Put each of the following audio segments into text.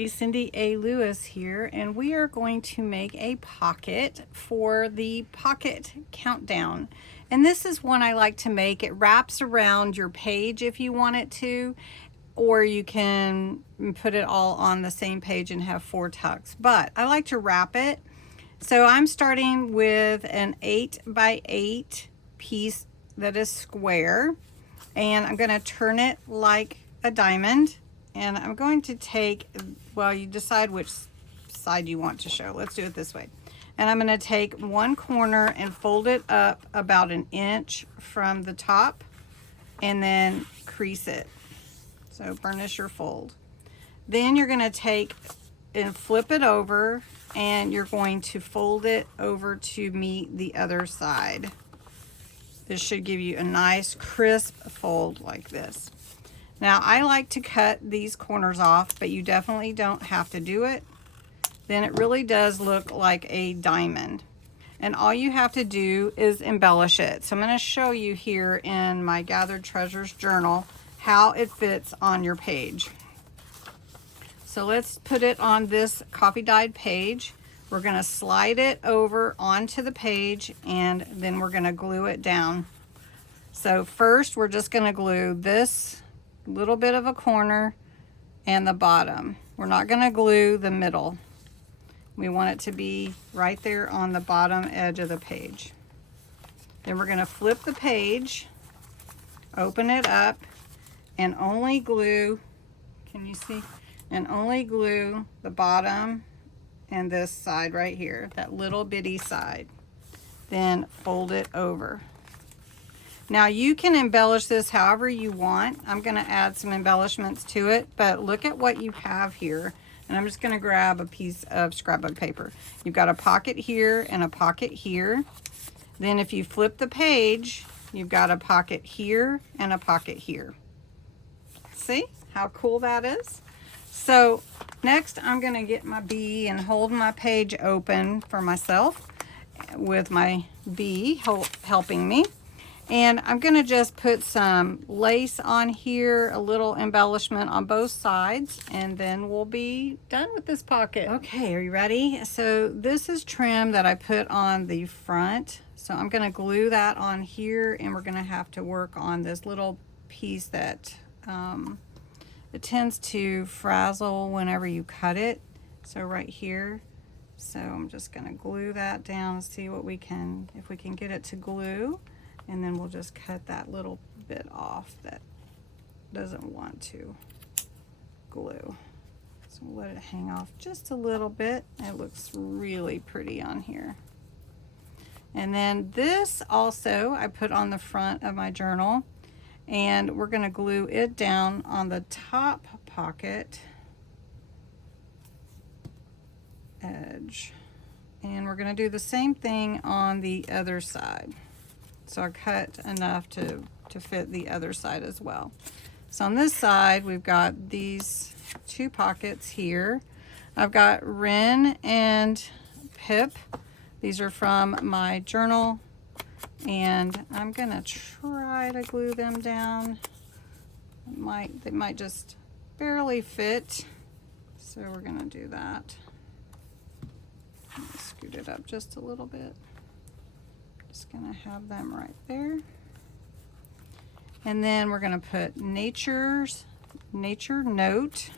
everybody, Cindy A. Lewis here, and we are going to make a pocket for the pocket countdown. And this is one I like to make. It wraps around your page if you want it to, or you can put it all on the same page and have 4 tucks. But I like to wrap it. So I'm starting with an 8 by 8 piece that is square, and I'm going to turn it like a diamond. And I'm going to take, well, you decide which side you want to show. Let's do it this way. And I'm going to take one corner and fold it up about 1 inch from the top and then crease it. So burnish your fold. Then you're going to take and flip it over, and you're going to fold it over to meet the other side. This should give you a nice crisp fold like this. Now, I like to cut these corners off, but you definitely don't have to do it. Then it really does look like a diamond. And all you have to do is embellish it. So I'm going to show you here in my Gathered Treasures journal how it fits on your page. So let's put it on this coffee dyed page. We're going to slide it over onto the page, and then we're going to glue it down. So first, we're just going to glue this little bit of a corner and the bottom. We're not going to glue the middle. We want it to be right there on the bottom edge of the page. Then we're going to flip the page, open it up, and only glue, can you see? And only glue the bottom and this side right here, that little bitty side. Then fold it over. Now you can embellish this however you want. I'm going to add some embellishments to it, but look at what you have here. And I'm just going to grab a piece of scrapbook paper. You've got a pocket here and a pocket here. Then if you flip the page, you've got a pocket here and a pocket here. See how cool that is? So next I'm going to get my bee and hold my page open for myself with my bee helping me. And I'm going to just put some lace on here, a little embellishment on both sides, and then we'll be done with this pocket. Okay, are you ready? So this is trim that I put on the front. So I'm going to glue that on here, and we're going to have to work on this little piece that it tends to frazzle whenever you cut it. So right here. So I'm just going to glue that down and see what we can, if we can get it to glue. And then we'll just cut that little bit off that doesn't want to glue. So we'll let it hang off just a little bit. It looks really pretty on here. And then this also I put on the front of my journal, and we're going to glue it down on the top pocket edge. And we're going to do the same thing on the other side. So I cut enough to fit the other side as well. So on this side, we've got these 2 pockets here. I've got Wren and Pip. These are from my journal, and I'm gonna try to glue them down. They might just barely fit, so we're gonna do that. Scoot it up just a little bit. Just gonna have them right there. And then we're gonna put nature note.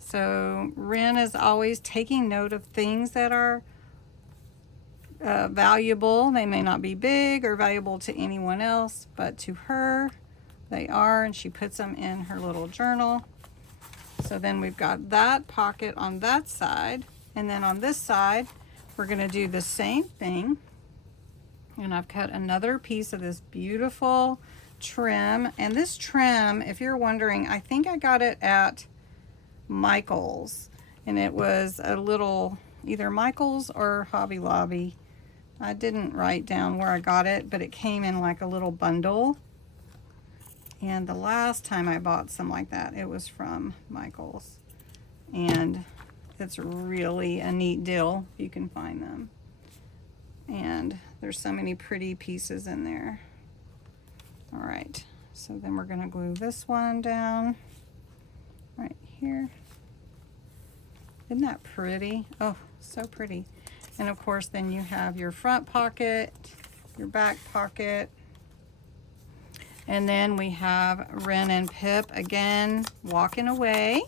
So Wren is always taking note of things that are valuable. They may not be big or valuable to anyone else, but to her they are, and she puts them in her little journal. So then we've got that pocket on that side, and then on this side we're gonna do the same thing. And I've cut another piece of this beautiful trim. And this trim, if you're wondering, I think I got it at Michael's. And it was a little, either Michael's or Hobby Lobby. I didn't write down where I got it, but it came in like a little bundle. And the last time I bought some like that, it was from Michael's. And it's really a neat deal if you can find them. And there's so many pretty pieces in there. All right, so then we're gonna glue this one down right here. Isn't that pretty? Oh, so pretty. And of course, then you have your front pocket, your back pocket. And then we have Ren and Pip again walking away.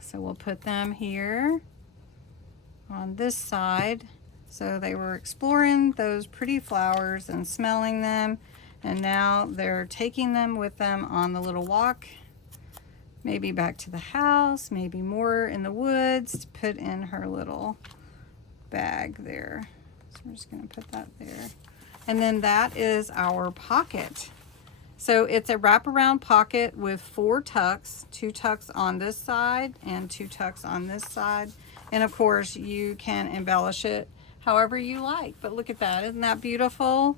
So we'll put them here on this side. So they were exploring those pretty flowers and smelling them, and now they're taking them with them on the little walk, maybe back to the house, maybe more in the woods, to put in her little bag there. So we're just going to put that there. And then that is our pocket. So it's a wraparound pocket with 4 tucks, 2 tucks on this side and 2 tucks on this side. And of course you can embellish it however you like. But look at that, isn't that beautiful?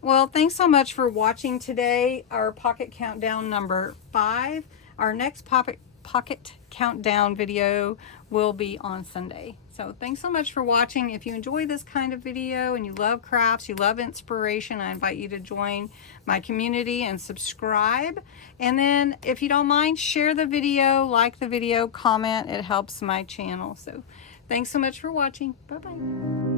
Well, thanks so much for watching today, our pocket countdown number 5. Our next pocket countdown video will be on Sunday. So thanks so much for watching. If you enjoy this kind of video and you love crafts, you love inspiration, I invite you to join my community and subscribe. And then if you don't mind, share the video, like the video, comment. It helps my channel. So thanks so much for watching. Bye-bye.